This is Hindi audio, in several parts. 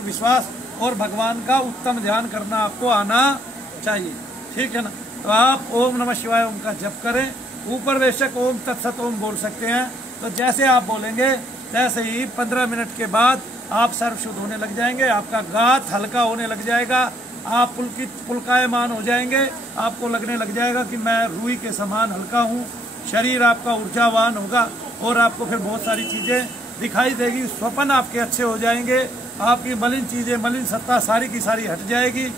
विश्वास और भगवान का उत्तम ध्यान करना आपको आना चाहिए। ठीक है ना। तो आप ओम नमः शिवाय ओम का जप करें। ऊपर बेशक ओम तत्सत ओम बोल सकते हैं। तो जैसे आप बोलेंगे तैसे ही 15 मिनट के बाद आप सर्व शुद्ध होने लग जाएंगे। आपका गात हल्का होने लग जाएगा। आप पुलकायमान हो जाएंगे। आपको लगने लग जाएगा कि मैं रूई के समान हल्का हूँ। शरीर आपका ऊर्जावान होगा और आपको फिर बहुत सारी चीज़ें दिखाई देगी। स्वप्न आपके अच्छे हो जाएंगे। आपकी मलिन चीज़ें, मलिन सत्ता सारी की सारी हट जाएगी।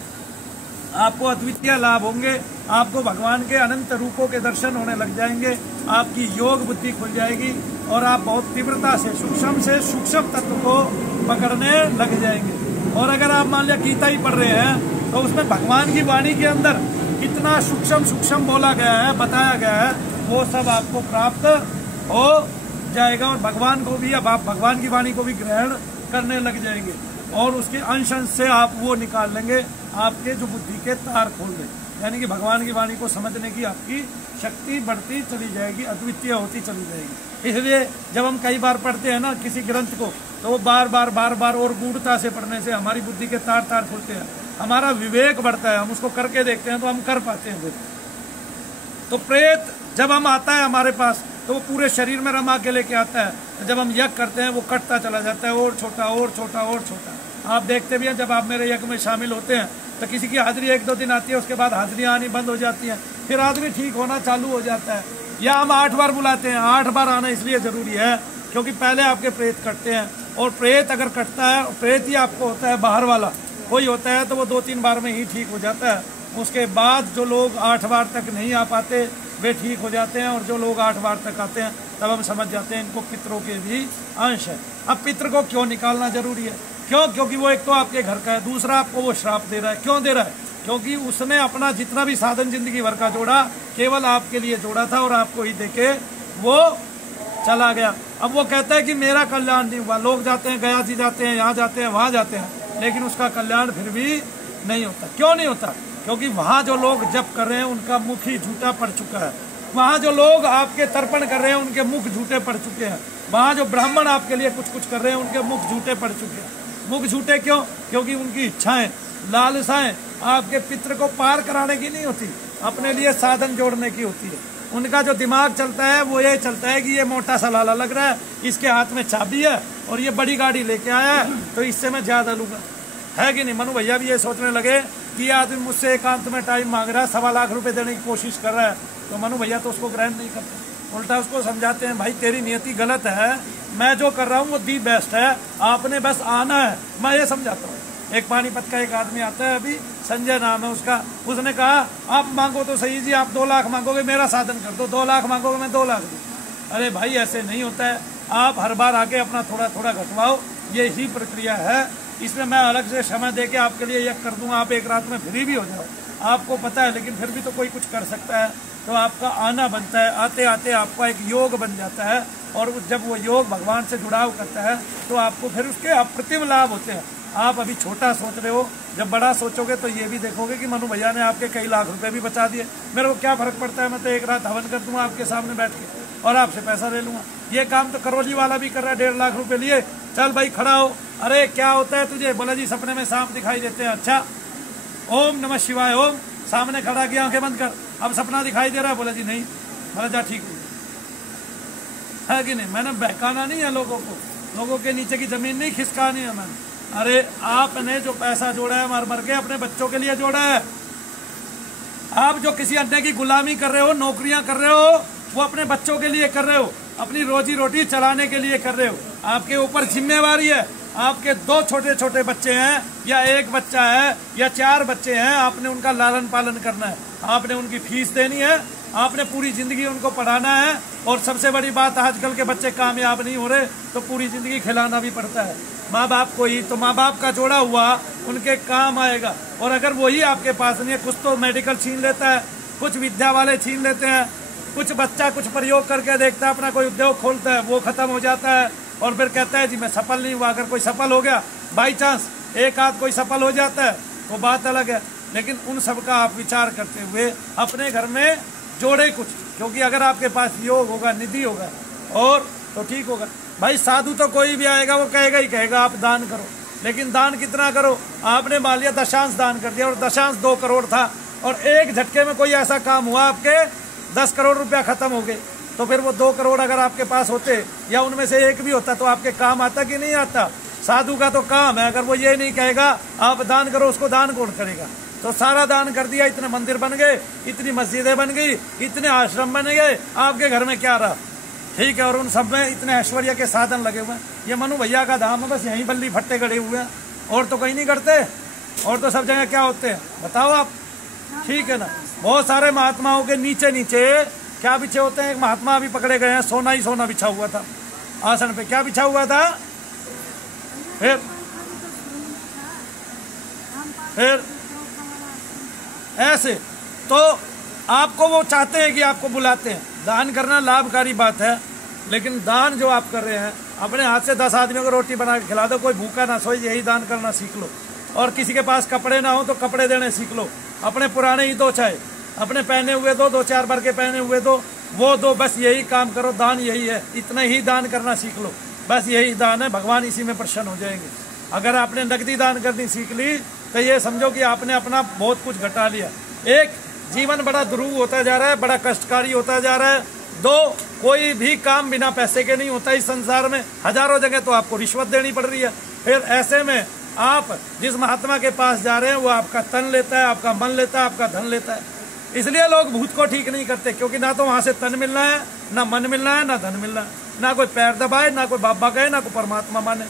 आपको अद्वितीय लाभ होंगे। आपको भगवान के अनंत रूपों के दर्शन होने लग जाएंगे। आपकी योग बुद्धि खुल जाएगी और आप बहुत तीव्रता से सूक्ष्म तत्व को पकड़ने लग जाएंगे। और अगर आप मान लिया गीता ही पढ़ रहे हैं तो उसमें भगवान की वाणी के अंदर कितना सूक्ष्म बोला गया है, बताया गया है, वो सब आपको प्राप्त हो जाएगा। और भगवान को भी, अब आप भगवान की वाणी को भी ग्रहण करने लग जाएंगे और उसके अंश से आप वो निकाल लेंगे। आपके जो बुद्धि के तार खोल दें, यानी कि भगवान की वाणी को समझने की आपकी शक्ति बढ़ती चली जाएगी, अद्वितीय होती चली जाएगी। इसलिए जब हम कई बार पढ़ते हैं ना किसी ग्रंथ को, तो वो बार बार और गूढ़ता से पढ़ने से हमारी बुद्धि के तार खुलते हैं, हमारा विवेक बढ़ता है। हम उसको करके देखते हैं तो हम कर पाते हैं। तो प्रेत जब हम आता है हमारे पास तो वो पूरे शरीर में रमा के लेके आता है। जब हम यज्ञ करते हैं वो कटता चला जाता है, और छोटा और छोटा और छोटा। आप देखते भी हैं जब आप मेरे यज्ञ में शामिल होते हैं तो किसी की हाजिरी 1-2 दिन आती है, उसके बाद हाजिरियाँ आनी बंद हो जाती हैं, फिर आदमी ठीक होना चालू हो जाता है। या हम 8 बार बुलाते हैं। 8 बार आना इसलिए जरूरी है क्योंकि पहले आपके प्रेत कटते हैं, और प्रेत अगर कटता है, प्रेत ही आपको होता है बाहर वाला कोई होता है, तो वो 2-3 बार में ही ठीक हो जाता है। उसके बाद जो लोग 8 बार तक नहीं आ पाते वे ठीक हो जाते हैं, और जो लोग 8 बार तक आते हैं तब हम समझ जाते हैं इनको पितरों के भी अंश है। अब पितर को क्यों निकालना जरूरी है? क्यों? क्योंकि वो एक तो आपके घर का है, दूसरा आपको वो श्राप दे रहा है। क्यों दे रहा है? क्योंकि उसने अपना जितना भी साधन जिंदगी भर का जोड़ा केवल आपके लिए जोड़ा था और आपको ही देके वो चला गया। अब वो कहता है कि मेरा कल्याण नहीं हुआ। लोग जाते हैं, गया जी जाते हैं, यहाँ जाते हैं, वहाँ जाते हैं, लेकिन उसका कल्याण फिर भी नहीं होता। क्यों नहीं होता? क्योंकि वहाँ जो लोग जप कर रहे हैं उनका मुख ही झूठा पड़ चुका है। वहाँ जो लोग आपके तर्पण कर रहे हैं उनके मुख झूठे पड़ चुके हैं। वहाँ जो ब्राह्मण आपके लिए कुछ कर रहे हैं उनके मुख झूठे पड़ चुके हैं। मुख झूठे क्यों? क्योंकि उनकी इच्छाएं, लालसाएं आपके पितृ को पार कराने की नहीं होती, अपने लिए साधन जोड़ने की होती है। उनका जो दिमाग चलता है वो ये चलता है कि ये मोटा सा लाला लग रहा है, इसके हाथ में चाबी है और ये बड़ी गाड़ी लेके आया है तो इससे मैं ज्यादा लूंगा। है कि नहीं? मनु भैया भी ये सोचने लगे कि आदमी मुझसे एकांत में टाइम मांग रहा है, 1.25 लाख रुपए देने की कोशिश कर रहा है, तो मनु भैया तो उसको ग्रहण नहीं करते, उल्टा उसको समझाते हैं भाई तेरी नियति गलत है, मैं जो कर रहा हूँ वो दी बेस्ट है, आपने बस आना है। मैं ये समझाता हूँ। एक पानीपत का एक आदमी आता है, अभी संजय नाम है उसका, उसने कहा आप मांगो तो सही जी, आप 2 लाख मांगोगे मेरा साधन कर दो, 2 लाख मांगोगे मैं 2 लाख दूँ। अरे भाई ऐसे नहीं होता है, आप हर बार आके अपना थोड़ा थोड़ा घटवाओ, ये ही प्रक्रिया है। इसमें मैं अलग से समय दे के आपके लिए यज्ञ कर दूंगा, आप एक रात में फ्री भी हो जाओ, आपको पता है, लेकिन फिर भी तो कोई कुछ कर सकता है, तो आपका आना बनता है। आते आते आपका एक योग बन जाता है, और जब वो योग भगवान से जुड़ाव करता है तो आपको फिर उसके अप्रतिम लाभ होते हैं। आप अभी छोटा सोच रहे हो, जब बड़ा सोचोगे तो ये भी देखोगे कि मनु भैया ने आपके कई लाख रुपए भी बचा दिए, मेरे को क्या फर्क पड़ता है, मैं तो एक रात हवन कर दूंगा आपके सामने बैठ के और आपसे पैसा ले लूंगा। ये काम तो करोली वाला भी कर रहा है, 1.5 लाख रुपए लिए, चल भाई खड़ा हो, अरे क्या होता है तुझे? बोला जी सपने में सांप दिखाई देते हैं। अच्छा, ओम नमः शिवाय ओम, सामने खड़ा किया, आंखें बंद कर, अब सपना दिखाई दे रहा है? बोला जी नहीं। बोला जा ठीक है कि नहीं? मैंने बहकाना नहीं है लोगों को, लोगों के नीचे की जमीन नहीं खिसकानी है मैंने। अरे आपने जो पैसा जोड़ा है मर मर के अपने बच्चों के लिए जोड़ा है। आप जो किसी अन्य की गुलामी कर रहे हो, नौकरियां कर रहे हो, वो अपने बच्चों के लिए कर रहे हो, अपनी रोजी रोटी चलाने के लिए कर रहे हो। आपके ऊपर जिम्मेवारी है। आपके 2 छोटे छोटे बच्चे हैं, या 1 बच्चा है, या 4 बच्चे हैं, आपने उनका लालन पालन करना है, आपने उनकी फीस देनी है, आपने पूरी जिंदगी उनको पढ़ाना है। और सबसे बड़ी बात, आजकल के बच्चे कामयाब नहीं हो रहे तो पूरी जिंदगी खिलाना भी पड़ता है माँ बाप को ही, तो माँ बाप का जोड़ा हुआ उनके काम आएगा। और अगर वही आपके पास नहीं है, कुछ तो मेडिकल छीन लेता है, कुछ विद्या वाले छीन लेते हैं, कुछ बच्चा कुछ प्रयोग करके देखता है, अपना कोई उद्योग खोलता है, वो खत्म हो जाता है और फिर कहता है जी मैं सफल नहीं हुआ। अगर कोई सफल हो गया, बाई चांस एक आध कोई सफल हो जाता है, वो बात अलग है, लेकिन उन सब का आप विचार करते हुए अपने घर में जोड़े कुछ, क्योंकि अगर आपके पास योग होगा, निधि होगा और तो ठीक होगा। भाई साधु तो कोई भी आएगा वो कहेगा ही कहेगा आप दान करो, लेकिन दान कितना करो। आपने मान लिया दशांश दान कर दिया और दशांश 2 करोड़ था और एक झटके में कोई ऐसा काम हुआ आपके 10 करोड़ रुपया खत्म हो गए, तो फिर वो 2 करोड़ अगर आपके पास होते या उनमें से एक भी होता तो आपके काम आता कि नहीं आता। साधु का तो काम है, अगर वो ये नहीं कहेगा आप दान करो, उसको दान कौन करेगा। तो सारा दान कर दिया, इतने मंदिर बन गए, इतनी मस्जिदें बन गई, इतने आश्रम बन गए, आपके घर में क्या रहा। ठीक है, और उन सब में इतने ऐश्वर्य के साधन लगे हुए हैं। ये मनु भैया का धाम है, बस यहीं बल्ली फट्टे गड़े हुए हैं और तो कहीं नहीं करते। और तो सब जगह क्या होते हैं बताओ आप। ठीक है ना, बहुत सारे महात्माओं के नीचे नीचे क्या बिछे होते हैं। एक महात्मा अभी पकड़े गए हैं, सोना ही सोना बिछा हुआ था आसन पे। क्या बिछा हुआ था फिर ऐसे। तो आपको वो चाहते हैं कि आपको बुलाते हैं। दान करना लाभकारी बात है, लेकिन दान जो आप कर रहे हैं अपने हाथ से 10 आदमियों को रोटी बना के खिला दो, कोई भूखा ना सोए, यही दान करना सीख लो। और किसी के पास कपड़े ना हो तो कपड़े देने सीख लो। अपने पुराने ही दो, चाहे अपने पहने हुए दो, 2-4 बार के पहने हुए दो, वो दो, बस यही काम करो। दान यही है, इतना ही दान करना सीख लो, बस यही दान है। भगवान इसी में प्रसन्न हो जाएंगे। अगर आपने नकदी दान करनी सीख ली तो ये समझो कि आपने अपना बहुत कुछ घटा लिया। एक, जीवन बड़ा दुरूह होता जा रहा है, बड़ा कष्टकारी होता जा रहा है। 2, कोई भी काम बिना पैसे के नहीं होता इस संसार में। हजारों जगह तो आपको रिश्वत देनी पड़ रही है। फिर ऐसे में आप जिस महात्मा के पास जा रहे हैं वो आपका तन लेता है, आपका मन लेता है, आपका धन लेता है। इसलिए लोग भूत को ठीक नहीं करते, क्योंकि ना तो वहां से तन मिलना है, ना मन मिलना है, ना धन मिलना है, ना कोई पैर दबाए, ना कोई बाबा कहे, ना कोई परमात्मा माने।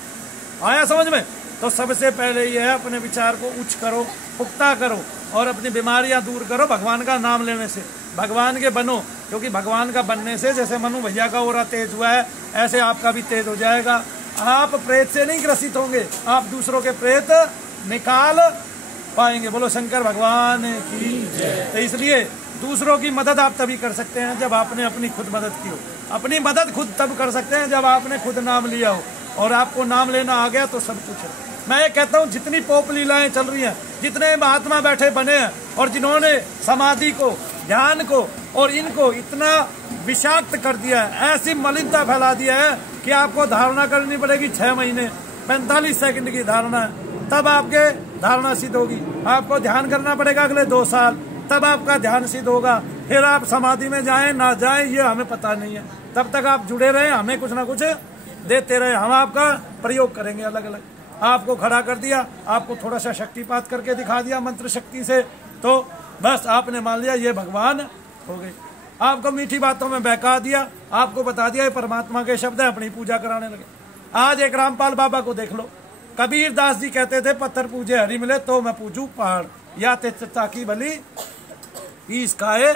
आया समझ में। तो सबसे पहले ये है अपने विचार को उच्च करो, पुख्ता करो और अपनी बीमारियां दूर करो भगवान का नाम लेने से। भगवान के बनो, क्योंकि भगवान का बनने से जैसे मनु भैया का ओरा तेज हुआ है ऐसे आपका भी तेज हो जाएगा। आप प्रेत से नहीं ग्रसित होंगे, आप दूसरों के प्रेत निकाल पाएंगे। बोलो शंकर भगवान की जय। तो इसलिए दूसरों की मदद आप तभी कर सकते हैं जब आपने अपनी खुद मदद की हो। अपनी मदद खुद तब कर सकते हैं जब आपने खुद नाम लिया हो, और आपको नाम लेना आ गया तो सब कुछ है। मैं ये कहता हूँ जितनी पोप लीलाएं चल रही हैं, जितने महात्मा बैठे बने हैं और जिन्होंने समाधि को, ध्यान को और इनको इतना विषाक्त कर दिया है, ऐसी मलिनता फैला दिया है कि आपको धारणा करनी पड़ेगी 6 महीने 45 सेकंड की धारणा है, तब आपके धारणा सिद्ध होगी। आपको ध्यान करना पड़ेगा अगले 2 साल, तब आपका ध्यान सिद्ध होगा। फिर आप समाधि में जाएं ना जाएं ये हमें पता नहीं है, तब तक आप जुड़े रहे, हमें कुछ ना कुछ देते रहे, हम आपका प्रयोग करेंगे अलग अलग। आपको खड़ा कर दिया, आपको थोड़ा सा शक्तिपात करके दिखा दिया मंत्र शक्ति से, तो बस आपने मान लिया ये भगवान हो गए। आपको मीठी बातों में बहका दिया, आपको बता दिया ये परमात्मा के शब्द है, अपनी पूजा कराने लगे। आज एक रामपाल बाबा को देख लो, कबीर दास जी कहते थे पत्थर पूजे हरि मिले तो मैं पूजू पहाड़, या चाकी भली पीस खाए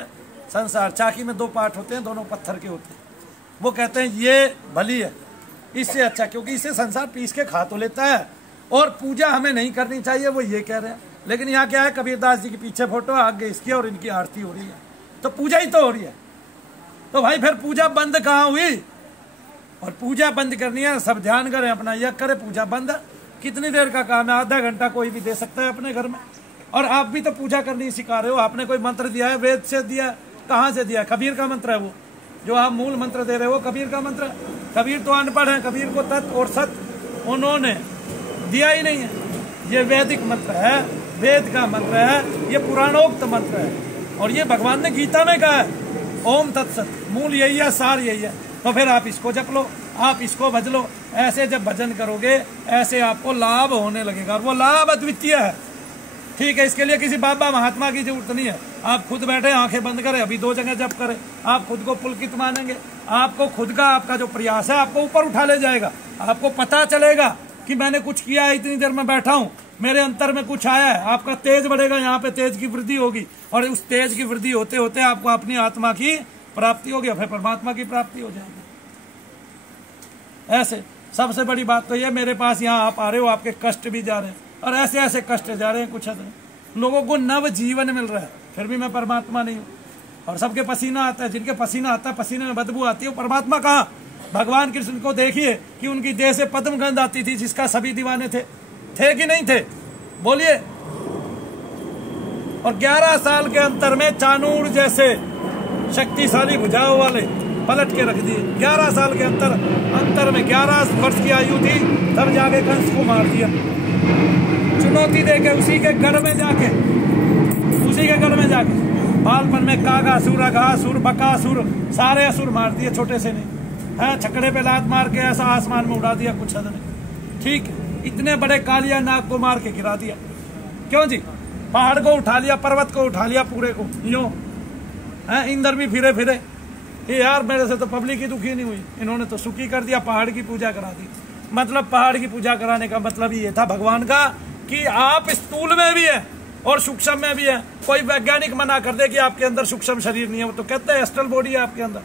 संसार। चाकी में 2 पार्ट होते हैं, दोनों पत्थर के होते हैं। वो कहते हैं ये भली है, इससे अच्छा, क्योंकि इससे संसार पीस के खा तो लेता है और पूजा हमें नहीं करनी चाहिए, वो ये कह रहे हैं। लेकिन यहाँ क्या है, कबीरदास जी के पीछे फोटो, आगे इसकी, और इनकी आरती हो रही है, तो पूजा ही तो हो रही है। तो भाई फिर पूजा बंद कहाँ हुई। और पूजा बंद करनी है, सब ध्यान करें अपना, यह करे पूजा बंद। कितनी देर का काम है, आधा घंटा कोई भी दे सकता है अपने घर में। और आप भी तो पूजा करनी सिखा रहे हो, आपने कोई मंत्र दिया है, वेद से दिया, कहाँ से दिया? कबीर का मंत्र है वो, जो आप मूल मंत्र दे रहे हो कबीर का मंत्र। कबीर तो अनपढ़ है, कबीर को तत् और सत उन्होंने दिया ही नहीं है। ये वैदिक मंत्र है, वेद का मंत्र है, ये पुराणोक्त मंत्र है, और ये भगवान ने गीता में कहा है ओम तत्सत, मूल यही है, सार यही है। तो फिर आप इसको जप लो, आप इसको भज लो। ऐसे जब भजन करोगे ऐसे आपको लाभ होने लगेगा, और वो लाभ अद्वितीय है। ठीक है, इसके लिए किसी बाबा महात्मा की जरूरत नहीं है। आप खुद बैठे आंखें बंद करें, अभी 2 जगह जप करें, आप खुद को पुलकित मानेंगे। आपको खुद का, आपका जो प्रयास है आपको ऊपर उठा ले जाएगा। आपको पता चलेगा कि मैंने कुछ किया है, इतनी देर में बैठा हूँ, मेरे अंतर में कुछ आया है। आपका तेज बढ़ेगा, यहाँ पे तेज की वृद्धि होगी, और उस तेज की वृद्धि होते होते आपको अपनी आत्मा की प्राप्ति होगी, फिर परमात्मा की प्राप्ति हो जाएगी। ऐसे सबसे बड़ी बात तो ये, मेरे पास यहाँ आप आ रहे हो, आपके कष्ट भी जा रहे हैं, और ऐसे ऐसे कष्ट जा रहे हैं, कुछ ऐसे लोगों को नव जीवन मिल रहा है, फिर भी मैं परमात्मा नहीं हूँ। और सबके पसीना आता है, जिनके पसीना आता है, पसीने में बदबू आती है, वो परमात्मा कहाँ? भगवान कृष्ण को देखिए कि उनकी देह से पद्म गंध आती थी, जिसका सभी दीवाने थे कि नहीं थे? बोलिए। और 11 साल के अंतर में चानूर जैसे शक्तिशाली भुजाओं वाले पलट के रख दिए। 11 साल के अंतर में 11 वर्ष की आयु थी, तब जाके कंस को मार दिया। चुनौती देके उसी के गढ़ में जाके बालपन में कागासुर, अघासुर, बकासुर सारे असुर मार दिए, छोटे से नहीं है। छकड़े पे लात मार के ऐसा आसमान में उड़ा दिया, कुछ हद नहीं। ठीक, इतने बड़े कालिया नाग को मार के गिरा दिया। क्यों जी? पहाड़ को उठा लिया, पर्वत को उठा लिया, पूरे को यूं है। इंद्र भी फिरे फिरे, ये यार मेरे से तो पब्लिक ही दुखी नहीं हुई, इन्होंने तो सुखी कर दिया, पहाड़ की पूजा करा दी। मतलब पहाड़ की पूजा कराने का मतलब ये था भगवान का कि आप स्थूल में भी है और सूक्ष्म में भी है। कोई वैज्ञानिक मना कर दे कि आपके अंदर सूक्ष्म शरीर नहीं है, वो तो कहते हैं एस्ट्रल बॉडी है आपके अंदर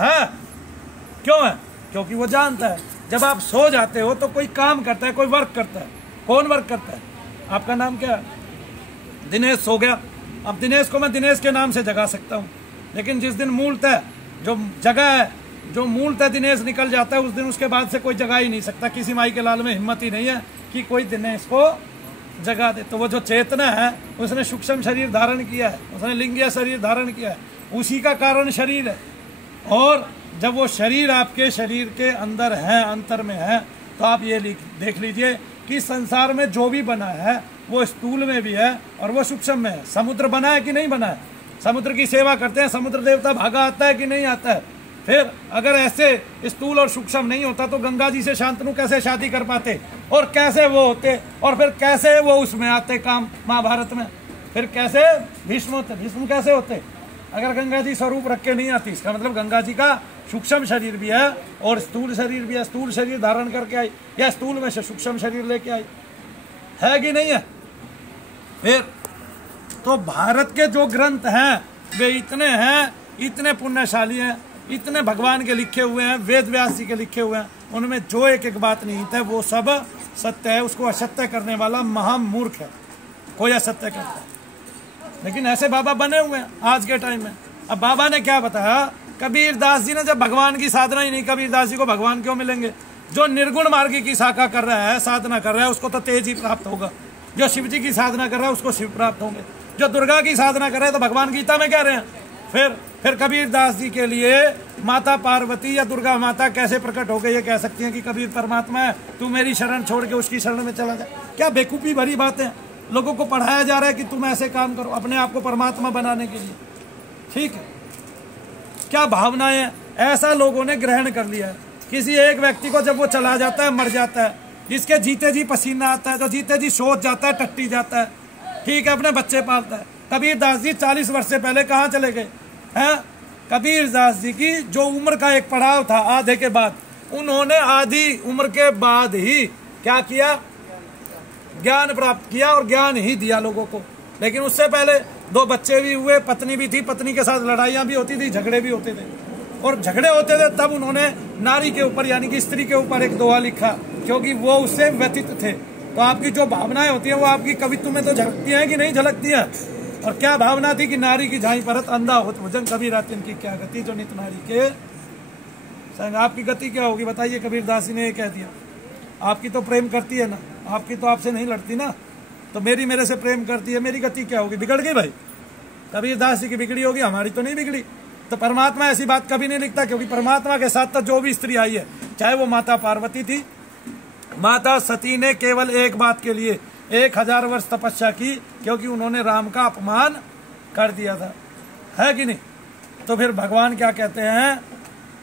है। क्यों है? क्योंकि वो जानता है जब आप सो जाते हो तो कोई काम करता है, कोई वर्क करता है। कौन वर्क करता है? आपका नाम क्या है? दिनेश सो गया। अब दिनेश को मैं दिनेश के नाम से जगा सकता हूँ, लेकिन जिस दिन मूलतः जो जगह है, जो मूलतः दिनेश निकल जाता है, उस दिन उसके बाद से कोई जगा ही नहीं सकता। किसी माई के लाल में हिम्मत ही नहीं है कि कोई दिनेश को जगा दे। तो वो जो चेतना है उसने सूक्ष्म शरीर धारण किया है, उसने लिंगीय शरीर धारण किया है, उसी का कारण शरीर है। और जब वो शरीर आपके शरीर के अंदर है, अंतर में है, तो आप ये देख लीजिए कि संसार में जो भी बना है वो स्थूल में भी है और वो सूक्ष्म में है। समुद्र बना है कि नहीं बना है? समुद्र की सेवा करते हैं, समुद्र देवता भागा आता है कि नहीं आता है? फिर अगर ऐसे स्थूल और सूक्ष्म नहीं होता तो गंगा जी से शांतनु कैसे शादी कर पाते, और कैसे वो होते, और फिर कैसे वो उसमें आते काम महाभारत में? फिर कैसे भीष्म होते? भीष्म कैसे होते अगर गंगा जी स्वरूप रख के नहीं आती? इसका मतलब गंगा जी का सूक्ष्म शरीर भी है और स्थूल शरीर भी है। स्थूल शरीर धारण करके आई या स्थूल में से सूक्ष्म शरीर लेके आई, है कि नहीं है? फिर तो भारत के जो ग्रंथ हैं वे इतने हैं, इतने पुण्यशाली हैं, इतने भगवान के लिखे हुए हैं, वेद व्यास जी के लिखे हुए हैं, उनमें जो एक एक बात नहीं है वो सब सत्य है। उसको असत्य करने वाला महामूर्ख है, कोई असत्य करता है। लेकिन ऐसे बाबा बने हुए हैं आज के टाइम में। अब बाबा ने क्या बताया? कबीर दास जी ने जब भगवान की साधना ही नहीं, कबीर दास जी को भगवान क्यों मिलेंगे? जो निर्गुण मार्ग की शाखा कर रहा है, साधना कर रहा है, उसको तो तेज ही प्राप्त होगा। जो शिव जी की साधना कर रहा है उसको शिव प्राप्त होंगे। जो दुर्गा की साधना कर रहे हैं तो भगवान गीता में कह रहे हैं। फिर कबीर दास जी के लिए माता पार्वती या दुर्गा माता कैसे प्रकट हो गई? ये कह सकती हैं कि कबीर परमात्मा है, तू मेरी शरण छोड़ के उसकी शरण में चला जा। क्या बेकूफी भरी बात है। लोगों को पढ़ाया जा रहा है कि तुम ऐसे काम करो अपने आप को परमात्मा बनाने के लिए। ठीक है, क्या भावनाएं ऐसा लोगों ने ग्रहण कर लिया है। किसी एक व्यक्ति को जब वो चला जाता है, मर जाता है, जिसके जीते जी पसीना आता है, तो जीते जी सोच जाता है, टट्टी जाता है, ठीक है, अपने बच्चे पालता है। कबीर दास जी 40 वर्ष से पहले कहाँ चले गए हैं? कबीर दास जी की जो उम्र का एक पड़ाव था आधे के बाद, उन्होंने आधी उम्र के बाद ही क्या किया? ज्ञान प्राप्त किया और ज्ञान ही दिया लोगों को। लेकिन उससे पहले 2 बच्चे भी हुए, पत्नी भी थी, पत्नी के साथ लड़ाइयां भी होती थी, झगड़े भी होते थे। और झगड़े होते थे तब उन्होंने नारी के ऊपर यानी कि स्त्री के ऊपर एक दोहा लिखा, क्योंकि वो उससे व्यतीत थे। तो आपकी जो भावनाएं होती हैं वो आपकी कवित्व में तो झलकती हैं कि नहीं झलकती हैं? और क्या भावना थी कि नारी की झाई परत अंधा होत भुजंग कबीर रातिन की क्या गति, जो नित नारी के संग। आपकी गति क्या होगी बताइए? कबीर दास जी ने ये कह दिया। आपकी तो प्रेम करती है ना, आपकी तो आपसे नहीं लड़ती ना, तो मेरी मेरे से प्रेम करती है, मेरी गति क्या होगी? बिगड़ गई भाई। कबीर दास जी की बिगड़ी होगी, हमारी तो नहीं बिगड़ी। तो परमात्मा ऐसी बात कभी नहीं लिखता, क्योंकि परमात्मा के साथ तो जो भी स्त्री आई है, चाहे वो माता पार्वती थी, माता सती ने केवल एक बात के लिए 1000 वर्ष तपस्या की, क्योंकि उन्होंने राम का अपमान कर दिया था, है कि नहीं? तो फिर भगवान क्या कहते हैं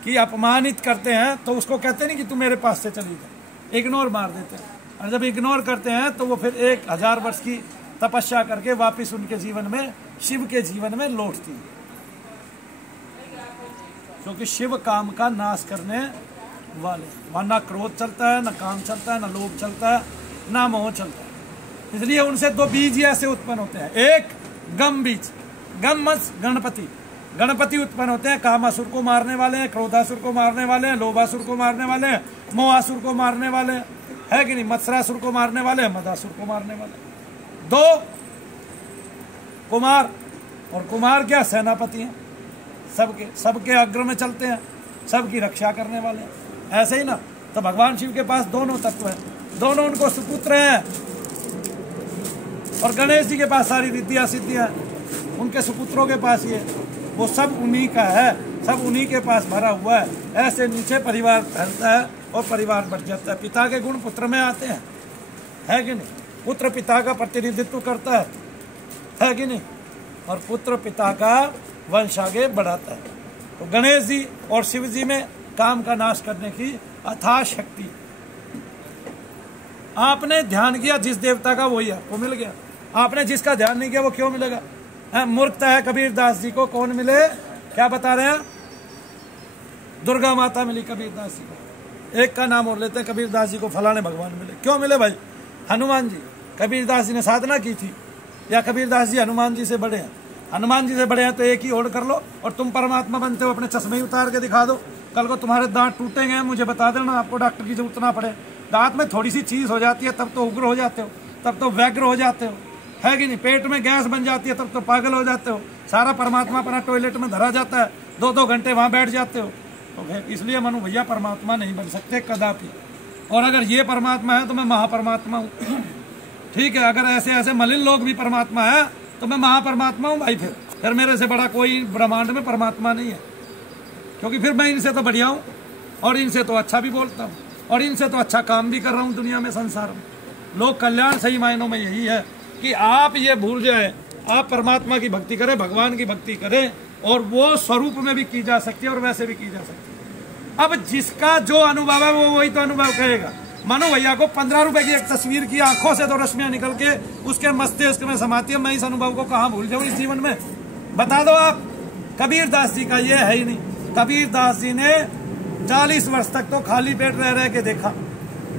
कि अपमानित करते हैं तो उसको कहते नहीं कि तू मेरे पास से चली जा, इग्नोर मार देते हैं। और जब इग्नोर करते हैं तो वो फिर 1000 वर्ष की तपस्या करके वापिस उनके जीवन में, शिव के जीवन में लौटती है। क्योंकि शिव काम का नाश करने वाले, वहां ना क्रोध चलता है, ना काम चलता है, ना लोभ चलता है, ना मोह चलता है। इसलिए उनसे 2 बीज ऐसे उत्पन्न होते हैं। एक गम बीज, गम मस गणपति, गणपति उत्पन्न होते हैं, कामासुर को मारने वाले हैं, क्रोधासुर को मारने वाले हैं, लोभासुर को मारने वाले हैं, मोहासुर को मारने वाले हैं, है कि नहीं? मत्सरासुर को मारने वाले हैं, मदासुर को मारने वाले हैं। 2 कुमार, और कुमार क्या? सेनापति हैं, सबके अग्र में चलते हैं, सबकी रक्षा करने वाले हैं। ऐसे ही ना, तो भगवान शिव के पास दोनों तत्व हैं, दोनों उनको सुपुत्र हैं। और गणेश जी के पास सारी रिद्धियां सिद्धियां, उनके सुपुत्रों के पास ये, वो सब उन्हीं का है, सब उन्हीं के पास भरा हुआ है। ऐसे नीचे परिवार फैलता है और परिवार बढ़ जाता है। पिता के गुण पुत्र में आते हैं, है कि नहीं? पुत्र पिता का प्रतिनिधित्व करता है कि नहीं? और पुत्र पिता का वंश आगे बढ़ाता है। तो गणेश जी और शिव जी में काम का नाश करने की अथाह शक्ति। आपने ध्यान किया जिस देवता का, वही आपको मिल गया। आपने जिसका ध्यान नहीं किया वो क्यों मिलेगा? मूर्खता है। कबीरदास जी को कौन मिले? क्या बता रहे हैं? दुर्गा माता मिली कबीरदास जी को। एक का नाम और लेते हैं, कबीरदास जी को फलाने भगवान मिले। क्यों मिले भाई? हनुमान जी, कबीरदास जी ने साधना की थी, या कबीरदास जी हनुमान जी से बड़े हैं? हनुमान जी से बड़े हैं तो एक ही ओढ़ कर लो और तुम परमात्मा बनते हो। अपने चश्मे ही उतार के दिखा दो, कल को तुम्हारे दांत टूटेंगे, मुझे बता देना, आपको डॉक्टर की जरूरत ना पड़े। दांत में थोड़ी सी चीज हो जाती है तब तो उग्र हो जाते हो, तब तो व्यग्र हो जाते हो, है कि नहीं? पेट में गैस बन जाती है तब तो पागल हो जाते हो। सारा परमात्मा अपना टॉयलेट में धरा जाता है, 2-2 घंटे वहां बैठ जाते हो। तो फिर इसलिए मनु भैया परमात्मा नहीं बन सकते कदापि। और अगर ये परमात्मा है तो मैं महापरमात्मा हूँ। ठीक है, अगर ऐसे ऐसे मलिन लोग भी परमात्मा है तो मैं महापरमात्मा हूँ भाई। फिर मेरे से बड़ा कोई ब्रह्मांड में परमात्मा नहीं है, क्योंकि फिर मैं इनसे तो बढ़िया हूँ और इनसे तो अच्छा भी बोलता हूँ और इनसे तो अच्छा काम भी कर रहा हूँ दुनिया में, संसार में। लोक कल्याण सही मायनों में यही है कि आप ये भूल जाए, आप परमात्मा की भक्ति करें, भगवान की भक्ति करें, और वो स्वरूप में भी की जा सकती है और वैसे भी की जा सकती है। अब जिसका जो अनुभव है वो वही तो अनुभव करेगा। मनु भैया को 15 रुपए की एक तस्वीर की आंखों से तो रश्मियां निकल के उसके मस्तिष्क में समाती है। मैं इस अनुभव को कहाँ भूल जाऊं इस जीवन में? बता दो आप। कबीरदास जी का ये है ही नहीं। कबीरदास जी ने 40 वर्ष तक तो खाली पेट रह के देखा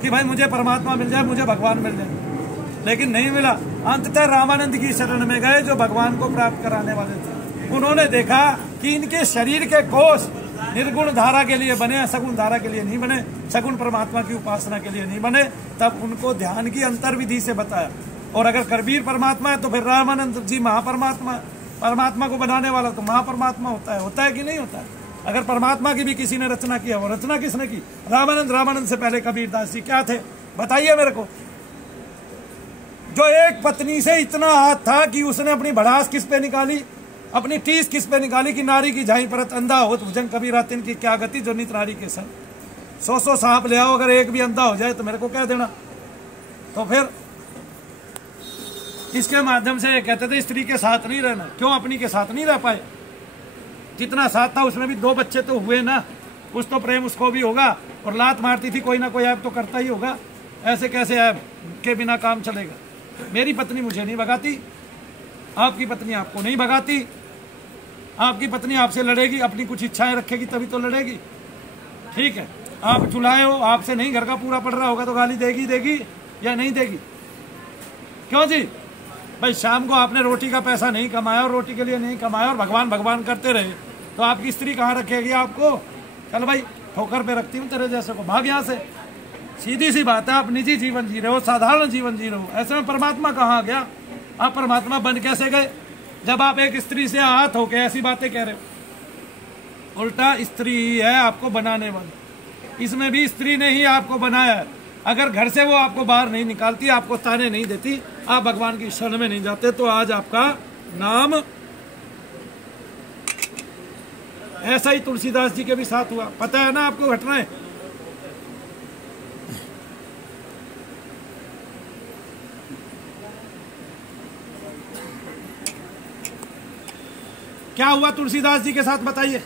कि भाई मुझे परमात्मा मिल जाए, मुझे भगवान मिल जाए, लेकिन नहीं मिला। अंततः रामानंद की शरण में गए जो भगवान को प्राप्त कराने वाले थे। उन्होंने देखा कि इनके शरीर के कोष निर्गुण धारा के लिए बने, सगुण धारा के लिए नहीं बने, सगुण परमात्मा की उपासना के लिए नहीं बने। तब उनको ध्यान की अंतर विधि से बताया। और अगर कबीर परमात्मा है तो फिर रामानंद जी महापरमात्मा। परमात्मा को बनाने वाला तो महापरमात्मा होता है कि नहीं होता है? अगर परमात्मा की भी किसी ने रचना किया, वो रचना किसने की? रामानंद। रामानंद से पहले कबीरदास जी क्या थे बताइए मेरे को? जो एक पत्नी से इतना हाथ था कि उसने अपनी भड़ास किस पे निकाली, अपनी टीस किस पे निकाली कि नारी की झाई परत अंधा हो तो भुजंग कबीरा तिन की क्या गति जो नित नारी के संग। 100 सांप ले आओ, अगर एक भी अंधा हो जाए तो मेरे को कह देना। तो फिर इसके माध्यम से ये कहते थे स्त्री के साथ नहीं रहना। क्यों अपनी के साथ नहीं रह पाए? जितना साथ था उसमें भी 2 बच्चे तो हुए ना, कुछ तो प्रेम उसको भी होगा। और लात मारती थी, कोई ना कोई ऐप तो करता ही होगा। ऐसे कैसे ऐप के बिना काम चलेगा? मेरी पत्नी मुझे नहीं भगाती, आपकी पत्नी आपको नहीं भगाती। आपकी पत्नी आपसे लड़ेगी, अपनी कुछ इच्छाएं रखेगी तभी तो लड़ेगी। ठीक है, आप चुलाए हो, आपसे नहीं घर का पूरा पड़ रहा होगा तो गाली देगी या नहीं देगी? क्यों जी? भाई शाम को आपने रोटी का पैसा नहीं कमाया और रोटी के लिए नहीं कमाया और भगवान भगवान करते रहे तो आपकी स्त्री कहाँ रखेगी आपको? चल भाई ठोकर पे रखती हूँ तेरे जैसे को, भाग यहाँ से। सीधी सी बात है, आप निजी जीवन जी रहे हो, साधारण जीवन जी रहे हो। ऐसे में परमात्मा कहाँ आ गया? आप परमात्मा बन कैसे गए जब आप एक स्त्री से आहत होके ऐसी बातें कह रहे हो? उल्टा स्त्री ही है आपको बनाने वाली। इसमें भी स्त्री ने ही आपको बनाया है। अगर घर से वो आपको बाहर नहीं निकालती, आपको ताने नहीं देती, आप भगवान की शरण में नहीं जाते, तो आज आपका नाम ऐसा ही तुलसीदास जी के भी साथ हुआ। पता है ना आपको घटनाएं? क्या हुआ तुलसीदास जी के साथ बताइए?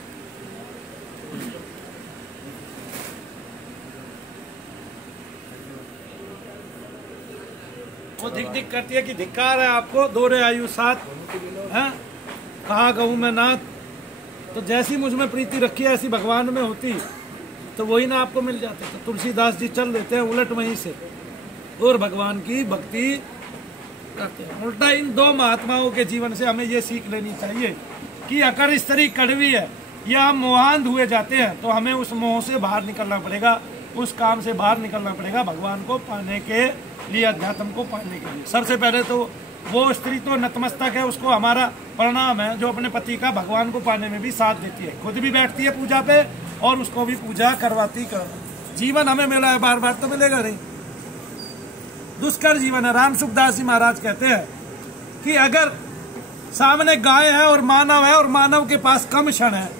वो धिक धिक करती है कि धिक्कार है आपको, दोरे आयु साथ है, कहा गहूं में नाथ। तो जैसी मुझ में प्रीति रखी ऐसी भगवान में होती तो वही ना आपको मिल जाते। तो तुलसीदास जी चल देते हैं उलट वहीं से और भगवान की भक्ति करते हैं। उल्टा इन 2 महात्माओं के जीवन से हमें ये सीख लेनी चाहिए कि अगर स्त्री कड़वी है या हम मोहांध हुए जाते हैं तो हमें उस मोह से बाहर निकलना पड़ेगा, उस काम से बाहर निकलना पड़ेगा भगवान को पाने के लिए, अध्यात्म को पाने के लिए। सबसे पहले तो वो स्त्री तो नतमस्तक है, उसको हमारा प्रणाम है जो अपने पति का भगवान को पाने में भी साथ देती है, खुद भी बैठती है पूजा पे और उसको भी पूजा करवाती कर। जीवन हमें मिला है, बार बार तो मिलेगा नहीं, दुष्कर जीवन है। राम सुखदास जी महाराज कहते हैं कि अगर सामने गाय है और मानव है और मानव के पास कम क्षण है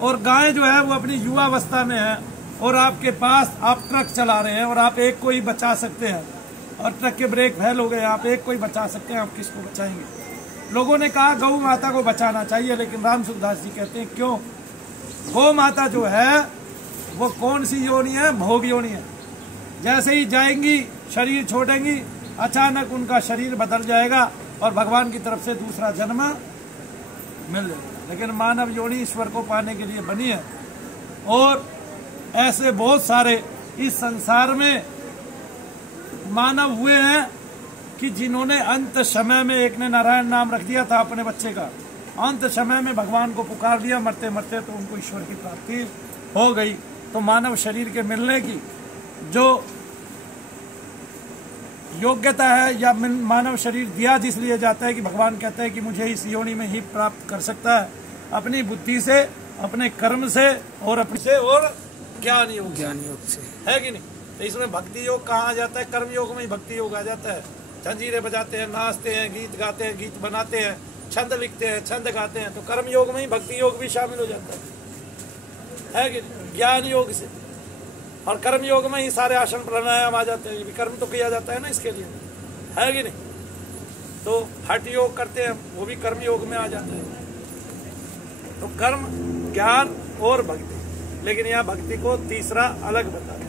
और गाय जो है वो अपनी युवावस्था में है और आपके पास आप ट्रक चला रहे हैं और आप एक को ही बचा सकते हैं, और ट्रक के ब्रेक फेल हो गए, आप एक को ही बचा सकते हैं, आप किसको बचाएंगे। लोगों ने कहा गौ माता को बचाना चाहिए, लेकिन राम सुखदास जी कहते हैं क्यों? गौ माता जो है वो कौन सी योनि है? भोग योनि है। जैसे ही जाएंगी शरीर छोड़ेंगी, अचानक उनका शरीर बदल जाएगा और भगवान की तरफ से दूसरा जन्म मिल जाएगा। लेकिन मानव योनि ईश्वर को पाने के लिए बनी है। और ऐसे बहुत सारे इस संसार में मानव हुए हैं कि जिन्होंने अंत समय में, एक ने नारायण नाम रख दिया था अपने बच्चे का, अंत समय में भगवान को पुकार लिया मरते मरते, तो उनको ईश्वर की प्राप्ति हो गई। तो मानव शरीर के मिलने की जो योग्यता है, या मानव शरीर दिया जिसलिए जाता है कि भगवान कहते हैं कि मुझे इस योनि में ही प्राप्त कर सकता है, अपनी बुद्धि से, अपने कर्म से और अपने से और ज्ञान योग से, है कि नहीं? तो इसमें भक्ति योग कहाँ आ जाता है? कर्म योग में ही भक्ति योग आ जाता है। जंजीरें बजाते हैं, नाचते हैं, गीत गाते हैं, गीत बनाते हैं, छंद लिखते हैं, छंद गाते हैं, तो कर्म योग में ही भक्ति योग भी शामिल हो जाता है कि नहीं? ज्ञान योग से। और कर्म योग में ही सारे आसन प्राणायाम आ जाते हैं, ये भी कर्म तो किया जाता है ना इसके लिए, है कि नहीं? तो हठ योग करते हैं, वो भी कर्म योग में आ जाता है। तो कर्म, ज्ञान और भक्ति, लेकिन यहाँ भक्ति को तीसरा अलग बता दें।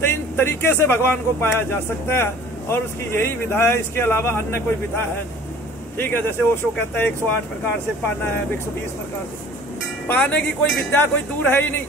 तो इन तरीके से भगवान को पाया जा सकता है और उसकी यही विधा है, इसके अलावा अन्य कोई विधा है नहीं। ठीक है, जैसे ओशो कहता है 108 प्रकार से पाना है, 120 प्रकार से पाने की कोई विद्या कोई दूर है ही नहीं।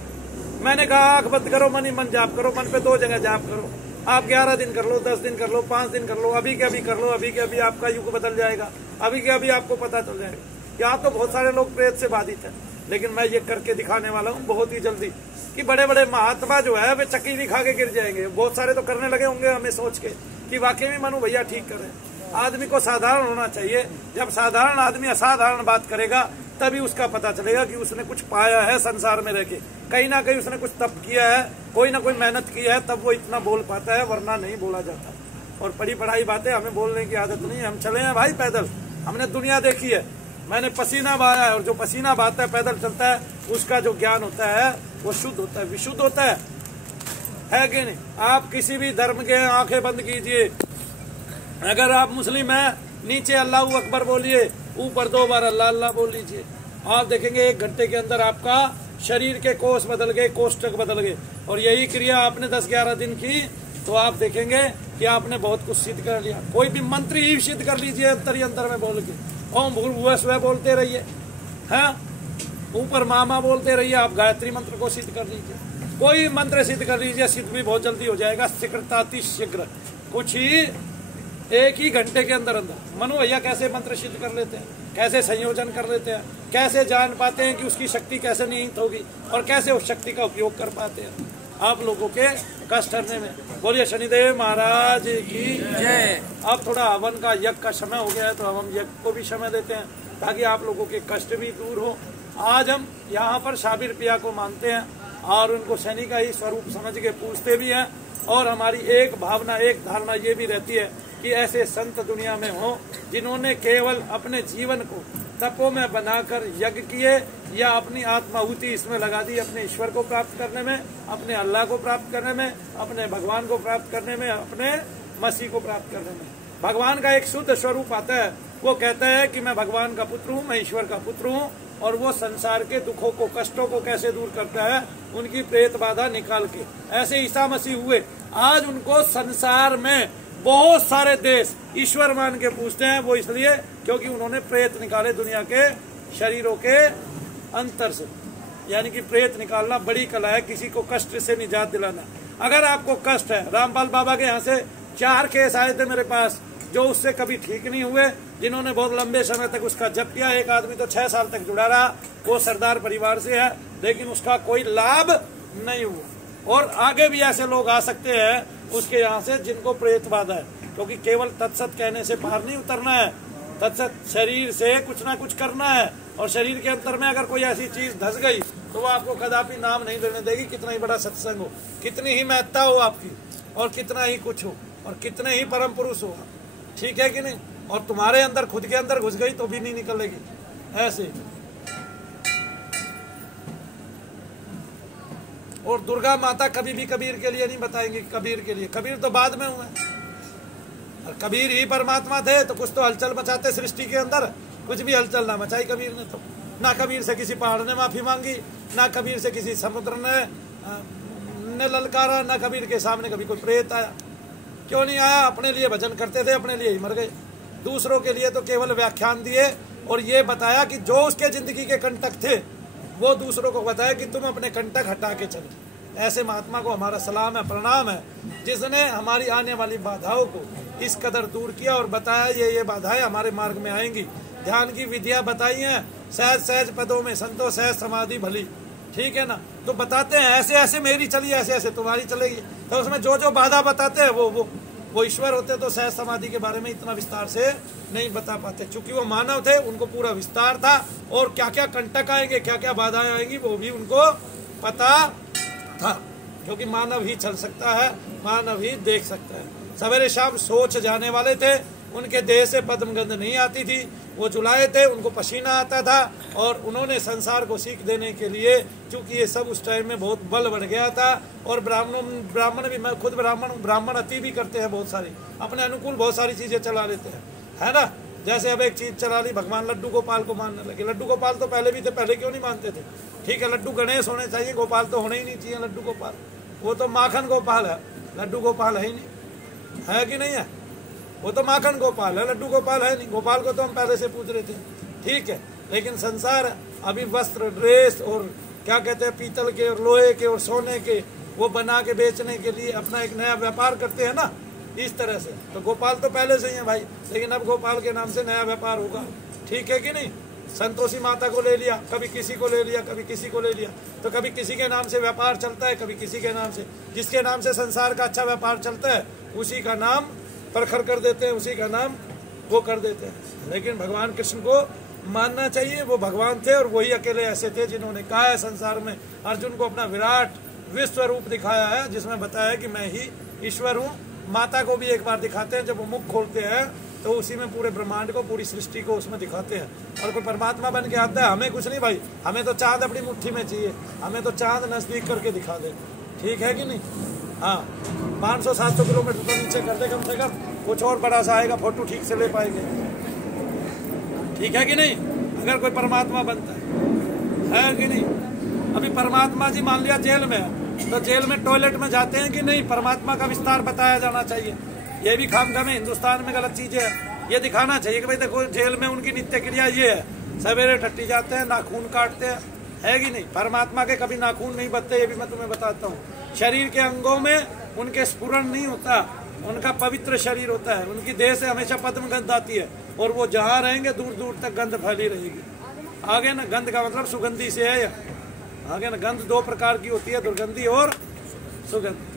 मैंने कहा आंख बंद करो, मन ही मन जाप करो, मन पे 2 जगह जाप करो। आप 11 दिन कर लो, 10 दिन कर लो, 5 दिन कर लो, अभी के अभी कर लो, अभी के अभी आपका युग बदल जाएगा, अभी के अभी आपको पता चल जाएगा। यहाँ तो बहुत सारे लोग प्रेत से बाधित हैं, लेकिन मैं ये करके दिखाने वाला हूँ बहुत ही जल्दी कि बड़े बड़े महात्मा जो है वे चक्की भी खा के गिर जाएंगे। बहुत सारे तो करने लगे होंगे हमें सोच के कि वाकई में मनु भैया ठीक कर रहे हैं। आदमी को साधारण होना चाहिए। जब साधारण आदमी असाधारण बात करेगा तभी उसका पता चलेगा कि उसने कुछ पाया है संसार में रह के, कहीं ना कहीं उसने कुछ तप किया है, कोई ना कोई मेहनत की है, तब वो इतना बोल पाता है, वरना नहीं बोला जाता। और पढ़ी पढ़ाई बातें हमें बोलने की आदत नहीं है। हम चले हैं भाई पैदल, हमने दुनिया देखी है, मैंने पसीना बहाया है, और जो पसीना बहाता है पैदल चलता है उसका जो ज्ञान होता है वो शुद्ध होता है, विशुद्ध होता है कि नहीं? आप किसी भी धर्म के आंखें बंद कीजिए, अगर आप मुस्लिम हैं नीचे अल्लाह अकबर बोलिए, ऊपर 2 बार अल्लाह अल्लाह बोल लीजिए, आप देखेंगे 1 घंटे के अंदर आपका शरीर के कोष बदल गए, कोष्ठक बदल गए। और यही क्रिया आपने 10-11 दिन की तो आप देखेंगे कि आपने बहुत कुछ सिद्ध कर लिया। कोई भी मंत्र ही सिद्ध कर लीजिए अंतर में बोल के, ओम भूर्भुवः स्वः बोलते रहिए, है ऊपर मामा बोलते रहिए, आप गायत्री मंत्र को सिद्ध कर लीजिए, कोई मंत्र सिद्ध कर लीजिए, सिद्ध भी बहुत जल्दी हो जाएगा। शीघ्रताति शीघ्र, कुछ ही 1 ही घंटे के अंदर अंदर। मनु भैया कैसे मंत्र सिद्ध कर लेते हैं, कैसे संयोजन कर लेते हैं, कैसे जान पाते हैं कि उसकी शक्ति कैसे निहित होगी और कैसे उस शक्ति का उपयोग कर पाते हैं आप लोगों के कष्ट हरने में। बोलिए शनिदेव महाराज की जय। अब थोड़ा हवन का यज्ञ का समय हो गया है, तो अब हम यज्ञ को भी समय देते हैं ताकि आप लोगों के कष्ट भी दूर हो। आज हम यहाँ पर शाबिर पिया को मानते हैं और उनको शनि का ही स्वरूप समझ के पूजते भी हैं। और हमारी एक भावना, एक धारणा ये भी रहती है कि ऐसे संत दुनिया में हो जिन्होंने केवल अपने जीवन को तपों में बनाकर यज्ञ किए या अपनी आत्माहुति इसमें लगा दी, अपने ईश्वर को प्राप्त करने में, अपने अल्लाह को प्राप्त करने में, अपने भगवान को प्राप्त करने में, अपने मसीह को प्राप्त करने में। भगवान का एक शुद्ध स्वरूप आता है, वो कहता है कि मैं भगवान का पुत्र हूँ, मैं ईश्वर का पुत्र हूँ। और वो संसार के दुखों को, कष्टों को कैसे दूर करता है, उनकी प्रेत बाधा निकाल के। ऐसे ईसा मसीह हुए, आज उनको संसार में बहुत सारे देश ईश्वर मान के पूछते हैं। वो इसलिए क्योंकि उन्होंने प्रेत निकाले दुनिया के शरीरों के अंतर से। यानी कि प्रेत निकालना बड़ी कला है, किसी को कष्ट से निजात दिलाना। अगर आपको कष्ट है, रामपाल बाबा के यहाँ से 4 केस आए थे मेरे पास जो उससे कभी ठीक नहीं हुए, जिन्होंने बहुत लंबे समय तक उसका जप किया। एक आदमी तो 6 साल तक जुड़ा रहा, वो सरदार परिवार से है, लेकिन उसका कोई लाभ नहीं हुआ। और आगे भी ऐसे लोग आ सकते हैं उसके यहाँ से जिनको प्रेत बाधा है, क्योंकि केवल तत्सत कहने से बाहर नहीं उतरना है, तत्सत शरीर से कुछ ना कुछ करना है। और शरीर के अंतर में अगर कोई ऐसी चीज धस गई तो वो आपको कदापि नाम नहीं देने देगी, कितना ही बड़ा सत्संग हो, कितनी ही महत्ता हो आपकी, और कितना ही कुछ हो, और कितने ही परम पुरुष हो। ठीक है कि नहीं? और तुम्हारे अंदर, खुद के अंदर घुस गई तो भी नहीं निकलेगी ऐसे। और दुर्गा माता कभी भी कबीर के लिए नहीं बताएंगे, कबीर के लिए। कबीर तो बाद में हुए, और कबीर ही परमात्मा थे तो कुछ तो हलचल मचाते सृष्टि के अंदर, कुछ भी हलचल ना मचाई कबीर ने। तो ना कबीर से किसी पहाड़ ने माफी मांगी, ना कबीर से किसी समुद्र ने ललकारा, ना कबीर के सामने कभी कोई प्रेत आया। क्यों नहीं आया? अपने लिए भजन करते थे, अपने लिए ही मर गए। दूसरों के लिए तो केवल व्याख्यान दिए और ये बताया कि जो उसके जिंदगी के कंटक थे वो दूसरों को बताया कि तुम अपने कंटक हटा के चलो। ऐसे महात्मा को हमारा सलाम है, प्रणाम है, जिसने हमारी आने वाली बाधाओं को इस कदर दूर किया और बताया ये बाधाएं हमारे मार्ग में आएंगी। ध्यान की विधियां बताई हैं, सहज सहज पदों में संतो सहज समाधि भली, ठीक है ना। तो बताते हैं ऐसे ऐसे मेरी चली, ऐसे ऐसे तुम्हारी चलेगी। तो उसमें जो जो बाधा बताते हैं वो ईश्वर होते तो सहज समाधि के बारे में इतना विस्तार से नहीं बता पाते। चूंकि वो मानव थे, उनको पूरा विस्तार था और क्या क्या कंटक आएंगे, क्या क्या बाधाएं आएंगी वो भी उनको पता था। क्योंकि मानव ही चल सकता है, मानव ही देख सकता है। सवेरे शाम सोच जाने वाले थे, उनके देह से पद्मगंध नहीं आती थी, वो जुलाए थे, उनको पसीना आता था और उन्होंने संसार को सीख देने के लिए, चूंकि ये सब उस टाइम में बहुत बल बढ़ गया था और ब्राह्मण भी, मैं खुद ब्राह्मण अति भी करते हैं, बहुत सारी अपने अनुकूल बहुत सारी चीजें चला लेते हैं, है ना। जैसे अब एक चीज चला ली, भगवान लड्डू गोपाल को मानने लगे। लड्डू गोपाल तो पहले भी थे, पहले क्यों नहीं मानते थे? ठीक है, लड्डू गणेश होने चाहिए, गोपाल तो होने ही नहीं चाहिए। लड्डू गोपाल वो तो माखन गोपाल है, लड्डू गोपाल है ही नहीं, है कि नहीं है? वो तो माखन गोपाल है, लड्डू गोपाल है नहीं। गोपाल को तो हम पहले से पूछ रहे थे, ठीक है। लेकिन संसार अभी वस्त्र, ड्रेस और क्या कहते हैं, पीतल के और लोहे के और सोने के वो बना के बेचने के लिए अपना एक नया व्यापार करते हैं ना, इस तरह से। तो गोपाल तो पहले से ही है भाई, लेकिन अब गोपाल के नाम से नया व्यापार होगा, ठीक है कि नहीं। संतोषी माता को ले लिया, कभी किसी को ले लिया, कभी किसी को ले लिया। तो कभी किसी के नाम से व्यापार चलता है, कभी किसी के नाम से। जिसके नाम से संसार का अच्छा व्यापार चलता है उसी का नाम परखर कर देते हैं, उसी का नाम वो कर देते हैं। लेकिन भगवान कृष्ण को मानना चाहिए, वो भगवान थे और वही अकेले ऐसे थे जिन्होंने कहा है संसार में अर्जुन को अपना विराट विश्व रूप दिखाया है, जिसमें बताया कि मैं ही ईश्वर हूँ। माता को भी एक बार दिखाते हैं, जब वो मुख खोलते हैं तो उसी में पूरे ब्रह्मांड को, पूरी सृष्टि को उसमें दिखाते हैं। और कोई परमात्मा बन के आता है, हमें कुछ नहीं भाई, हमें तो चांद अपनी मुट्ठी में चाहिए, हमें तो चांद नजदीक करके दिखा दे, ठीक है कि नहीं। हाँ, 500-700 किलोमीटर तो नीचे कर दे कम से कम, कुछ और बड़ा सा आएगा, फोटो ठीक से ले पाएंगे, ठीक है कि नहीं। अगर कोई परमात्मा बनता है कि नहीं। अभी परमात्मा जी मान लिया जेल में है, तो जेल में टॉयलेट में जाते हैं कि नहीं, परमात्मा का विस्तार बताया जाना चाहिए। ये भी खामखा में हिंदुस्तान में गलत चीज है, ये दिखाना चाहिए कि भाई देखो जेल में उनकी नित्य क्रिया ये है, सवेरे टट्टी जाते हैं, नाखून काटते हैं, है कि नहीं। परमात्मा के कभी नाखून नहीं बचते, ये भी मैं तुम्हें बताता हूँ। शरीर के अंगों में उनके स्फुरण नहीं होता, उनका पवित्र शरीर होता है, उनकी देह से हमेशा पद्म गंध आती है और वो जहाँ रहेंगे दूर दूर तक गंध फैली रहेगी। आगे ना, गंध का मतलब सुगंधी से है, आगे ना, गंध 2 प्रकार की होती है, दुर्गंधी और सुगंध।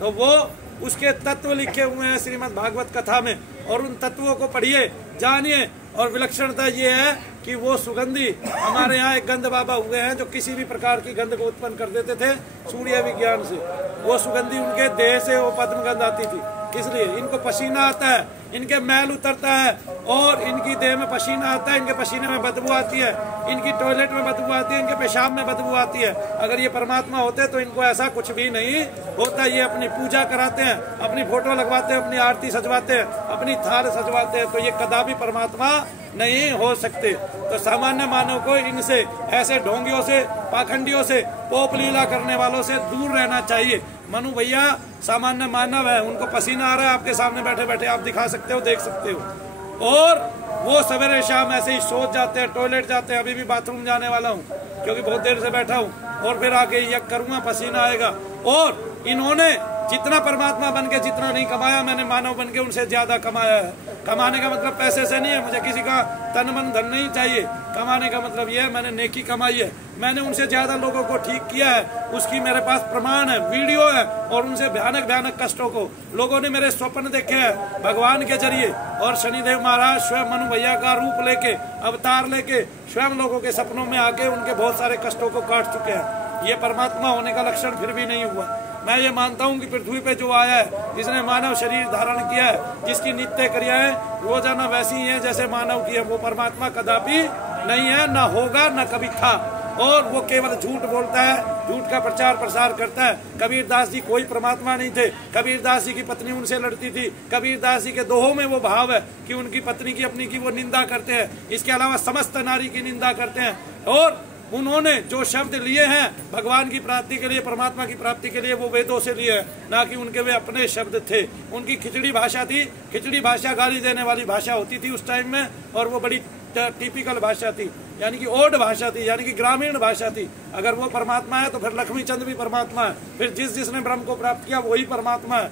तो वो उसके तत्व लिखे हुए हैं श्रीमद् भागवत कथा में, और उन तत्वों को पढ़िए, जानिए। और विलक्षणता ये है कि वो सुगंधी, हमारे यहाँ एक गंध बाबा हुए हैं जो किसी भी प्रकार की गंध को उत्पन्न कर देते थे सूर्य विज्ञान से। वो सुगंधी उनके देह से वो पद्म गंध आती थी, इसलिए इनको पसीना आता है, इनके मैल उतरता है और इनकी देह में पसीना आता है, इनके पसीने में बदबू आती है, इनकी टॉयलेट में बदबू आती है, इनके पेशाब में बदबू आती है। अगर ये परमात्मा होते तो इनको ऐसा कुछ भी नहीं होता। ये अपनी पूजा कराते हैं, अपनी फोटो लगवाते हैं, अपनी आरती सजवाते हैं, अपनी थाल सजवाते हैं, तो ये कदापि परमात्मा नहीं हो सकते। तो सामान्य मानव को इनसे, ऐसे ढोंगियों से, पाखंडियों से, पोप लीला करने वालों से दूर रहना चाहिए। मनु भैया सामान्य मानव है, उनको पसीना आ रहा है, आपके सामने बैठे बैठे आप दिखा सकते हो, देख सकते हो। और वो सवेरे शाम ऐसे ही सोच जाते हैं, टॉयलेट जाते हैं। अभी भी बाथरूम जाने वाला हूँ क्योंकि बहुत देर से बैठा हूँ, और फिर आके यज्ञ करूंगा, पसीना आएगा। और इन्होंने जितना परमात्मा बन के जितना नहीं कमाया, मैंने मानव बन के उनसे ज्यादा कमाया है। कमाने का मतलब पैसे से नहीं है, मुझे किसी का तन मन धन नहीं चाहिए। कमाने का मतलब यह है मैंने नेकी कमाई है, मैंने उनसे ज्यादा लोगों को ठीक किया है, उसकी मेरे पास प्रमाण है, वीडियो है। और उनसे भयानक भयानक कष्टों को लोगों ने मेरे स्वप्न देखे हैं भगवान के जरिए। और शनिदेव महाराज स्वयं मनु भैया का रूप लेके, अवतार लेके स्वयं लोगों के सपनों में आके उनके बहुत सारे कष्टों को काट चुके हैं। ये परमात्मा होने का लक्षण फिर भी नहीं हुआ। मैं ये मानता हूँ कि पृथ्वी पे जो आया है, जिसने मानव शरीर धारण किया है, जिसकी नित्य क्रियाएं रोजाना वैसी ही हैं जैसे मानव की है, वो परमात्मा कदापि नहीं है, ना होगा, ना कभी था। और वो केवल झूठ बोलता है, झूठ का प्रचार प्रसार करता है। कबीरदास जी कोई परमात्मा नहीं थे। कबीरदास जी की पत्नी उनसे लड़ती थी। कबीरदास जी के दोहों में वो भाव है कि उनकी पत्नी की अपनी की वो निंदा करते हैं। इसके अलावा समस्त नारी की निंदा करते हैं। और उन्होंने जो शब्द लिए हैं भगवान की प्राप्ति के लिए, परमात्मा की प्राप्ति के लिए, वो वेदों से लिए हैं, ना कि उनके वे अपने शब्द थे। उनकी खिचड़ी भाषा थी। खिचड़ी भाषा गाली देने वाली भाषा होती थी उस टाइम में, और वो बड़ी टिपिकल भाषा थी, यानी कि ओड भाषा थी, यानी कि ग्रामीण भाषा थी। अगर वो परमात्मा है तो फिर लक्ष्मी चंद भी परमात्मा है। फिर जिसने ब्रह्म को प्राप्त किया वही परमात्मा है।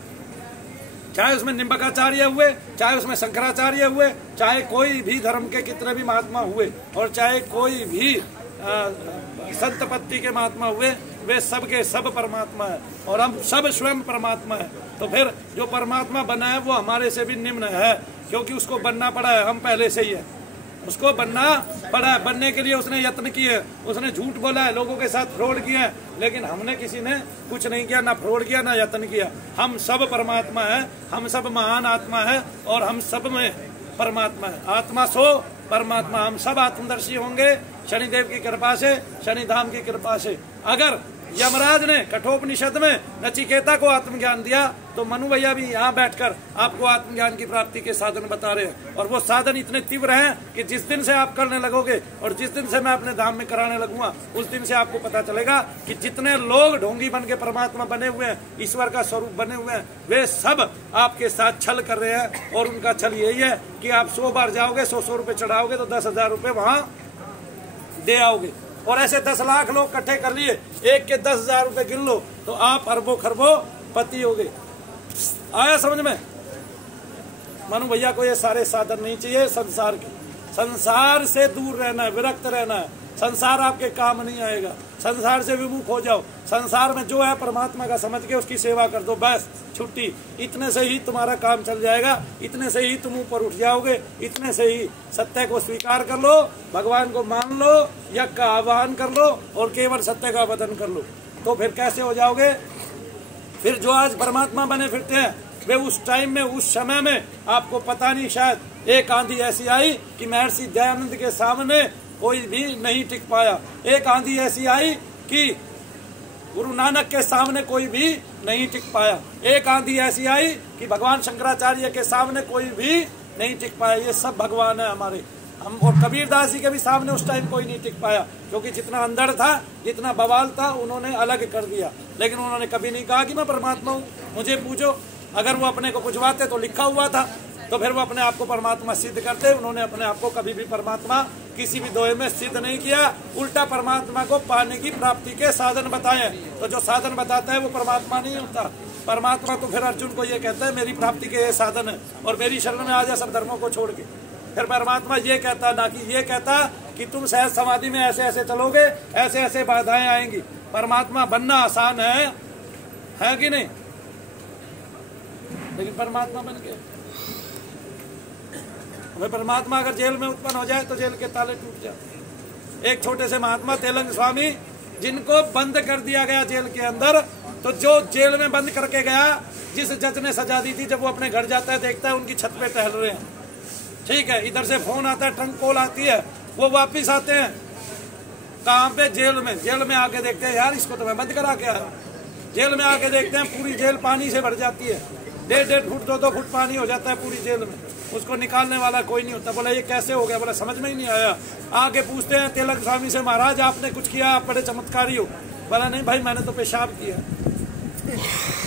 चाहे उसमें निम्बकाचार्य हुए, चाहे उसमें शंकराचार्य हुए, चाहे कोई भी धर्म के कितने भी महात्मा हुए, और चाहे कोई भी संत पत्ती के महात्मा हुए, वे सब के सब परमात्मा है, और हम सब स्वयं परमात्मा है। तो फिर जो परमात्मा बना है वो हमारे से भी निम्न है, क्योंकि उसको बनना पड़ा है। हम पहले से ही है, उसको बनना पड़ा है। बनने के लिए उसने यत्न किए, उसने झूठ बोला है, लोगों के साथ फ्रॉड किया है, लेकिन हमने किसी ने कुछ नहीं किया, ना फ्रॉड किया ना यत्न किया। हम सब परमात्मा है, हम सब महान आत्मा है, और हम सब में परमात्मा है। आत्मा सो परमात्मा। हम सब आत्मदर्शी होंगे शनिदेव की कृपा से, शनिधाम की कृपा से। अगर यमराज ने कठोपनिषद में नचिकेता को आत्मज्ञान दिया, तो मनु भैया भी यहाँ बैठकर आपको आत्मज्ञान की प्राप्ति के साधन बता रहे हैं। और वो साधन इतने तीव्र हैं कि जिस दिन से आप करने लगोगे, और जिस दिन से मैं अपने धाम में कराने लगूंगा, उस दिन से आपको पता चलेगा कि जितने लोग ढोंगी बन के परमात्मा बने हुए हैं, ईश्वर का स्वरूप बने हुए हैं, वे सब आपके साथ छल कर रहे हैं। और उनका छल यही है कि आप 100 बार जाओगे, 100 रुपए चढ़ाओगे, तो 10,000 रुपए वहां दे आओगे। और ऐसे 10 लाख लोग इकट्ठे कर लिए, एक के 10,000 रुपए गिन लो, तो आप अरबों खरबों पति होगे। आया समझ में? मनु भैया को ये सारे साधन नहीं चाहिए संसार के। संसार से दूर रहना है, विरक्त रहना है। संसार आपके काम नहीं आएगा। संसार से विमुख हो जाओ। संसार में जो है परमात्मा का समझ के उसकी सेवा कर दो, बस छुट्टी। इतने से ही तुम्हारा काम चल जाएगा, इतने से ही तुम ऊपर उठ जाओगे, इतने से ही सत्य को स्वीकार कर लो, भगवान को मान लो, यज्ञ का आह्वान कर लो, और केवल सत्य का वदन कर लो। तो फिर कैसे हो जाओगे? फिर जो आज परमात्मा बने फिरते हैं, वे उस टाइम में, उस समय में आपको पता नहीं, शायद एक आंधी ऐसी आई कि महर्षि दयानंद के सामने कोई भी नहीं टिक पाया। एक आंधी ऐसी आई कि गुरु नानक के सामने कोई भी नहीं टिक पाया। एक आंधी ऐसी आई कि भगवान शंकराचार्य के सामने कोई भी नहीं टिक पाया। ये सब भगवान है हमारे। हम और कबीरदास जी के भी सामने उस टाइम कोई नहीं टिक पाया, क्योंकि जितना अंदर था, जितना बवाल था, उन्होंने अलग कर दिया। लेकिन उन्होंने कभी नहीं कहा कि मैं परमात्मा हूँ, मुझे पूछो। अगर वो अपने को बुझवाते तो लिखा हुआ था, तो फिर वो अपने आप को परमात्मा सिद्ध करते। उन्होंने अपने आप को कभी भी परमात्मा किसी भी दोहे में सिद्ध नहीं किया, उल्टा परमात्मा को पाने की प्राप्ति के साधन बताए। तो जो साधन बताता है वो परमात्मा नहीं होता। परमात्मा तो फिर अर्जुन को ये कहता है मेरी प्राप्ति के ये साधन है, और मेरी शरण में आ जा सब धर्मों को छोड़ के। फिर परमात्मा ये कहता, ना कि ये कहता कि तुम सहज समाधि में ऐसे ऐसे चलोगे, ऐसे ऐसे बाधाएं आएंगी। परमात्मा बनना आसान है कि नहीं? लेकिन परमात्मा बन गए। परमात्मा अगर जेल में उत्पन्न हो जाए तो जेल के ताले टूट जाते। एक छोटे से महात्मा तेलंग स्वामी, जिनको बंद कर दिया गया जेल के अंदर, तो जो जेल में बंद करके गया, जिस जज ने सजा दी थी, जब वो अपने घर जाता है देखता है उनकी छत पे टहल रहे हैं। ठीक है, इधर से फोन आता है, ट्रंक कॉल आती है, वो वापिस आते हैं कहाँ पे? जेल में। जेल में आके देखते हैं यार इसको तो मैं बंद करा के आया। जेल में आके देखते हैं पूरी जेल पानी से भर जाती है। 1.5 फुट 2-2 फुट पानी हो जाता है पूरी जेल में। उसको निकालने वाला कोई नहीं होता। बोला ये कैसे हो गया? बोला समझ में ही नहीं आया। आगे पूछते हैं तेलंग स्वामी से, महाराज आपने कुछ किया, आप बड़े चमत्कारी हो। बोला नहीं भाई, मैंने तो पेशाब किया,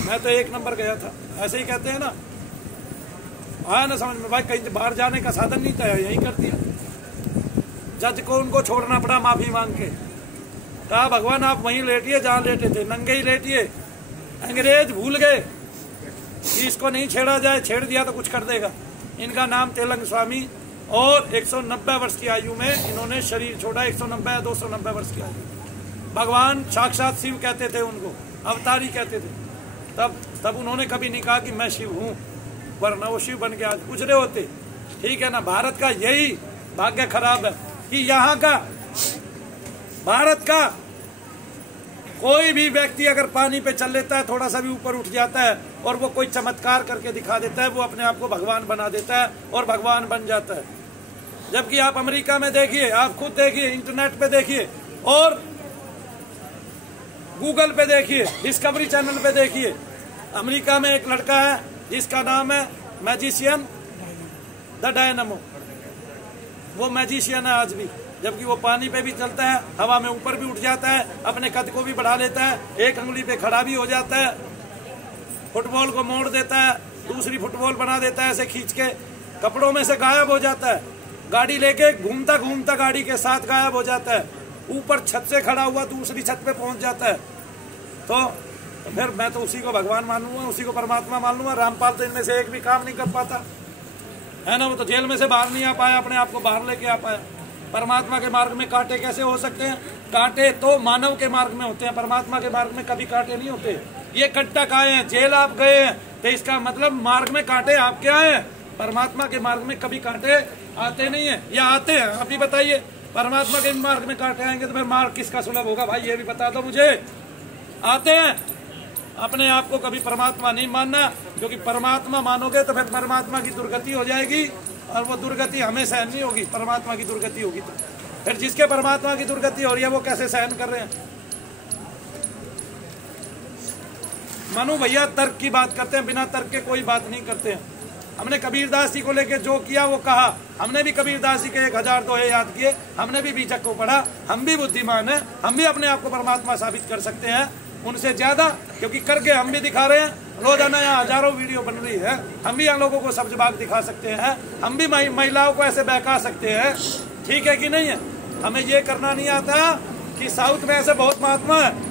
मैं तो 1 नंबर गया था। ऐसे ही कहते हैं ना। आया ना समझ में? भाई कहीं बाहर जाने का साधन नहीं था, यही कर दिया। जज को उनको छोड़ना पड़ा माफी मांग के। कहा भगवान आप वहीं लेटिए जहाँ लेटे थे, नंगे ही लेटिए। अंग्रेज भूल गए कि इसको नहीं छेड़ा जाए, छेड़ दिया तो कुछ कर देगा। इनका नाम तेलंग स्वामी, और 190 वर्ष की आयु में इन्होंने शरीर छोड़ा। 190 या 290 वर्ष की आयु। भगवान साक्षात शिव कहते थे उनको, अवतारी कहते थे। तब उन्होंने कभी नहीं कहा कि मैं शिव हूँ, वरना वो शिव बन के आज गुजरे होते। ठीक है ना? भारत का यही भाग्य खराब है कि यहाँ का, भारत का कोई भी व्यक्ति अगर पानी पे चल लेता है, थोड़ा सा भी ऊपर उठ जाता है, और वो कोई चमत्कार करके दिखा देता है, वो अपने आप को भगवान बना देता है और भगवान बन जाता है। जबकि आप अमेरिका में देखिए, आप खुद देखिए, इंटरनेट पे देखिए, और गूगल पे देखिए, डिस्कवरी चैनल पे देखिए, अमेरिका में एक लड़का है जिसका नाम है मैजिशियन द डायनामो। वो मैजिशियन है आज भी, जबकि वो पानी पे भी चलता है, हवा में ऊपर भी उठ जाता है, अपने कद को भी बढ़ा लेता है, एक अंगुली पे खड़ा भी हो जाता है, फुटबॉल को मोड़ देता है, दूसरी फुटबॉल बना देता है, ऐसे खींच के कपड़ों में से गायब हो जाता है, गाड़ी लेके घूमता घूमता गाड़ी के साथ गायब हो जाता है, ऊपर छत से खड़ा हुआ दूसरी छत पे पहुंच जाता है। तो फिर मैं तो उसी को भगवान मानूंगा, उसी को परमात्मा मान लूंगा। रामपाल तो इनमें से एक भी काम नहीं कर पाता है ना, वो तो जेल में से बाहर नहीं आ पाया, अपने आप को बाहर लेके आ पाया। परमात्मा के मार्ग में कांटे कैसे हो सकते हैं? कांटे तो मानव के मार्ग में होते हैं, परमात्मा के मार्ग में कभी कांटे नहीं होते। ये कंटक आए हैं, जेल आप गए हैं, तो इसका मतलब मार्ग में कांटे आपके आए हैं। परमात्मा के मार्ग में कभी कांटे आते नहीं है, या आते हैं? अभी बताइए, परमात्मा के मार्ग में कांटे आएंगे तो फिर मार्ग किसका सुलभ होगा भाई? ये भी बता दो मुझे। आते हैं। अपने आप को कभी परमात्मा नहीं मानना, क्योंकि परमात्मा मानोगे तो फिर परमात्मा की दुर्गति हो जाएगी, और वो दुर्गति हमें सहन नहीं होगी। परमात्मा की दुर्गति होगी तो फिर जिसके परमात्मा की दुर्गति हो रही है वो कैसे सहन कर रहे हैं? मनु भैया तर्क की बात करते हैं, बिना तर्क के कोई बात नहीं करते हैं। हमने कबीरदास जी को लेके जो किया वो कहा, हमने भी कबीरदास जी के 1000 दोहे याद किए, हमने भी बीजक को पढ़ा, हम भी बुद्धिमान हैं, हम भी अपने आप को परमात्मा साबित कर सकते हैं उनसे ज्यादा, क्योंकि करके हम भी दिखा रहे हैं। रोजाना यहाँ हजारों वीडियो बन रही है, हम भी यहाँ लोगों को सब्ज बाग दिखा सकते हैं, हम भी महिलाओं को ऐसे बहका सकते हैं। ठीक है कि नहीं है? हमें ये करना नहीं आता कि साउथ में ऐसे बहुत महात्मा है।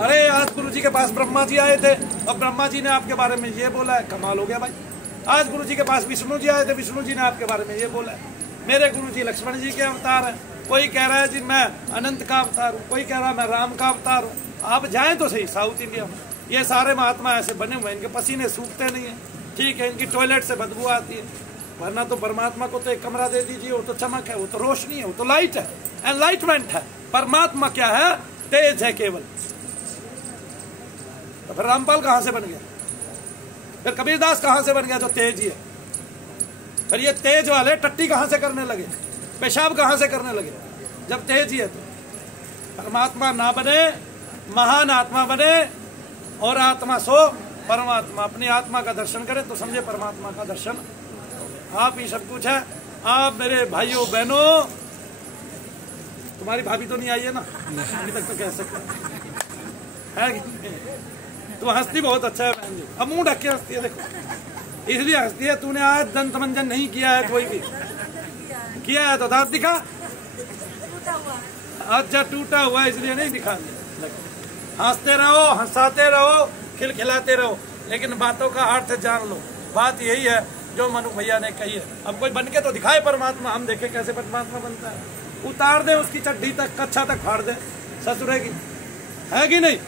अरे आज गुरु जी के पास ब्रह्मा जी आए थे और ब्रह्मा जी ने आपके बारे में ये बोला है, कमाल हो गया भाई। आज गुरु जी के पास विष्णु जी आए थे, विष्णु जी ने आपके बारे में ये बोला है। मेरे गुरु जी लक्ष्मण जी के अवतार हैं, कोई कह रहा है जी मैं अनंत का अवतार हूँ, कोई कह रहा है मैं राम का अवतार हूँ। आप जाएं तो सही साउथ इंडिया में, ये सारे महात्मा ऐसे बने हुए हैं, इनके पसीने सूखते नहीं है, ठीक है, इनकी टॉयलेट से बदबू आती है। वरना तो परमात्मा को तो एक कमरा दे दीजिए, वो तो चमक है, वो तो रोशनी है, वो तो लाइट है, एनलाइटमेंट है। परमात्मा क्या है? तेज है केवल। तो फिर रामपाल कहां से बन गया? फिर कबीरदास कहां से बन गया जो तेज ही है? फिर ये तेज वाले टट्टी कहां से करने लगे, पेशाब कहां से करने लगे जब तेज ही है? तो परमात्मा ना बने, महान आत्मा बने, और आत्मा सो परमात्मा। अपनी आत्मा का दर्शन करें तो समझे परमात्मा का दर्शन आप ही सब कुछ है। आप मेरे भाइयों बहनों, तुम्हारी भाभी तो नहीं आई है ना अभी तक, तो कह सकते है कि तू हंसती बहुत अच्छा है बहन जी, अब मुंह ढक के हंसती है, देखो इसलिए हंसती है। तूने आज दंत मंजन नहीं किया है, कोई भी किया है तो दांत दिखा। अच्छा टूटा हुआ इसलिए नहीं दिखा। हंसते रहो, हंसाते रहो, खिलखिलाते रहो, लेकिन बातों का अर्थ जान लो। बात यही है जो मनु भैया ने कही है। अब कोई बन के तो दिखाए परमात्मा, हम देखे कैसे परमात्मा बनता है। उतार दे उसकी चड्डी तक, कच्छा तक फाड़ दे, ससुरे की, है कि नहीं?